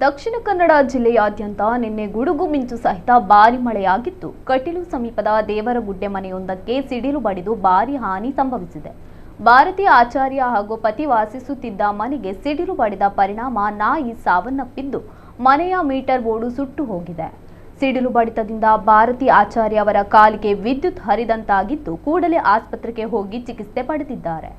ದಕ್ಷಿಣ ಕನ್ನಡ ಜಿಲ್ಲೆಯಾದ್ಯಂತ ನಿನ್ನೆ ಗುಡುಗು ಮಿಂಚು ಸಹಿತ ಭಾರಿ ಮಳೆಯಾಗಿದ್ದು, ಕಟೀಲು ಸಮೀಪದ ದೇವರಗುಡ್ಡೆ ಮನೆಯೊಂದಕ್ಕೆ ಸಿಡಿಲು ಬಡಿದು ಭಾರಿ ಹಾನಿ ಸಂಭವಿಸಿದೆ. ಭಾರತೀಯ ಆಚಾರ್ಯ ಹಾಗೂ ಪತಿ ವಾಸಿಸುತ್ತಿದ್ದ ಮನೆಗೆ ಸಿಡಿಲು ಬಡಿದ ಪರಿಣಾಮ ನಾಯಿ ಸಾವನ್ನಪ್ಪಿದ್ದು, ಮನೆಯ ಮೀಟರ್ ಬೋರ್ಡು ಸುಟ್ಟು ಹೋಗಿದೆ. ಸಿಡಿಲು ಬಡಿತದಿಂದ ಭಾರತಿ ಆಚಾರ್ಯ ಅವರ ಕಾಲಿಗೆ ವಿದ್ಯುತ್ ಹರಿದಂತಾಗಿದ್ದು, ಕೂಡಲೇ ಆಸ್ಪತ್ರೆಗೆ ಹೋಗಿ ಚಿಕಿತ್ಸೆ ಪಡೆದಿದ್ದಾರೆ.